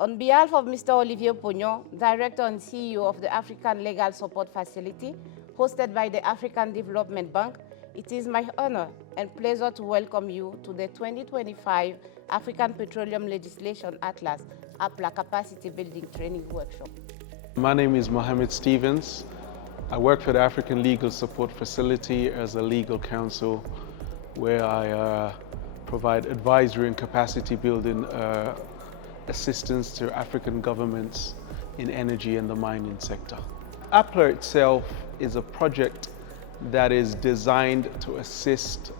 On behalf of Mr. Olivier Pognon, Director and CEO of the African Legal Support Facility, hosted by the African Development Bank, it is my honor and pleasure to welcome you to the 2025 African Petroleum Legislation Atlas, APLA Capacity Building Training Workshop. My name is Mohammed Stevens. I work for the African Legal Support Facility as a legal counsel, where I provide advisory and capacity building assistance to African governments in energy and the mining sector. APLA itself is a project that is designed to assist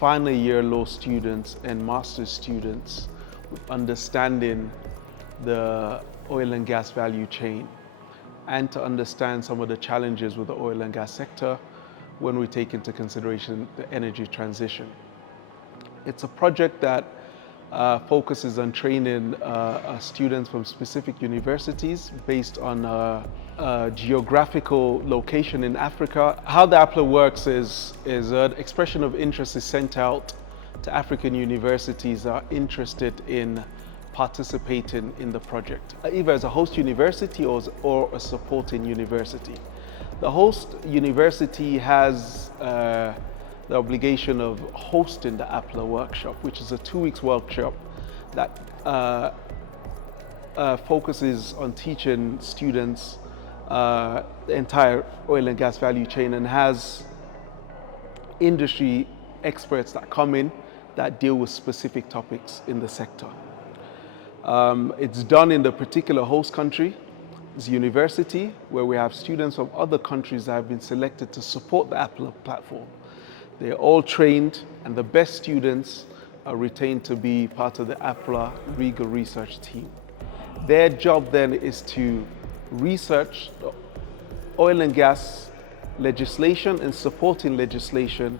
final year law students and master's students with understanding the oil and gas value chain and to understand some of the challenges with the oil and gas sector when we take into consideration the energy transition. It's a project that focuses on training students from specific universities based on geographical location in Africa. How the APLA works is an expression of interest is sent out to African universities that are interested in participating in the project, either as a host university or a supporting university. The host university has the obligation of hosting the APLA Workshop, which is a 2-week workshop that focuses on teaching students the entire oil and gas value chain and has industry experts that come in that deal with specific topics in the sector. It's done in the particular host country. It's a university where we have students from other countries that have been selected to support the APLA platform. They're all trained, and the best students are retained to be part of the APLA legal research team. Their job then is to research the oil and gas legislation and supporting legislation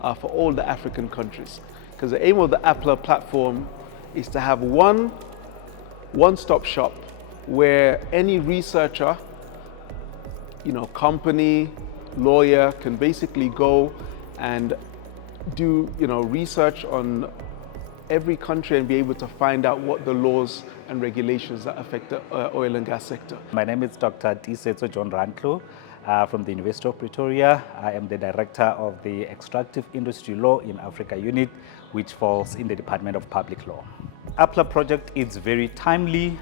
for all the African countries. Because the aim of the APLA platform is to have one-stop shop where any researcher, company, lawyer can basically go and do research on every country and be able to find out what the laws and regulations that affect the oil and gas sector. My name is Dr. Tisetso John Rantlo from the University of Pretoria. I am the Director of the Extractive Industry Law in Africa Unit, which falls in the Department of Public Law. APLA project is very timely,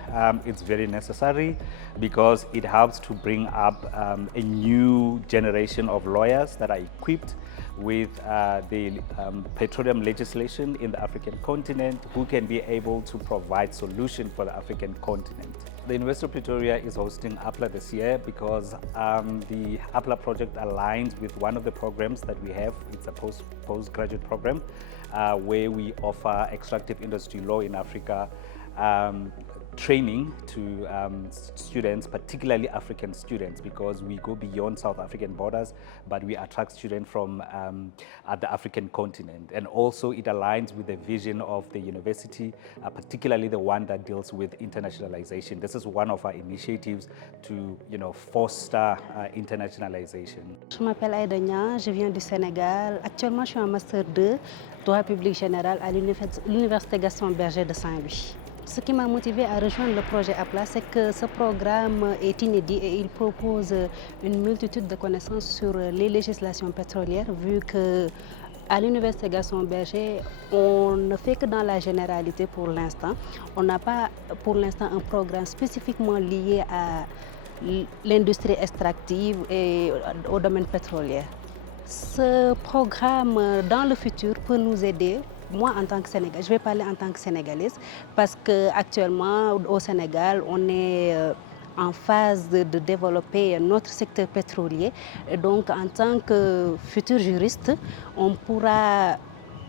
it's very necessary because it helps to bring up a new generation of lawyers that are equipped with the petroleum legislation in the African continent who can be able to provide solutions for the African continent. The University of Pretoria is hosting APLA this year because the APLA project aligns with one of the programs that we have. It's a postgraduate program where we offer extractive industry law in Africa training to students, particularly African students, because we go beyond South African borders, but we attract students from the African continent. And also it aligns with the vision of the university, particularly the one that deals with internationalization. This is one of our initiatives to foster internationalization. Je m'appelle Aïda Nia, je viens du Sénégal. Actuellement, je suis en Master 2, droit public général à l'Université Gaston Berger de Saint-Louis. Ce qui m'a motivé à rejoindre le projet APLA, c'est que ce programme est inédit et il propose une multitude de connaissances sur les législations pétrolières, vu que à l'Université Gaston Berger, on ne fait que dans la généralité pour l'instant. On n'a pas pour l'instant un programme spécifiquement lié à l'industrie extractive et au domaine pétrolier. Ce programme, dans le futur, peut nous aider. Moi, en tant que Sénégalaise, je vais parler en tant que Sénégalaise, parce qu'actuellement, au Sénégal, on est en phase de développer notre secteur pétrolier. Et donc, en tant que futur juriste, on pourra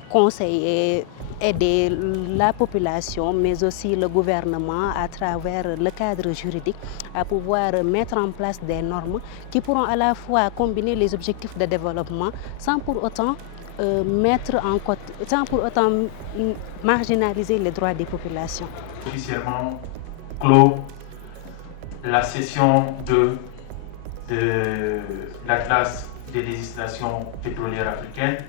conseiller, aider la population, mais aussi le gouvernement à travers le cadre juridique à pouvoir mettre en place des normes qui pourront à la fois combiner les objectifs de développement sans pour autant sans pour autant marginaliser les droits des populations. Officiellement clos la session de l'Atlas des législations pétrolières africaines.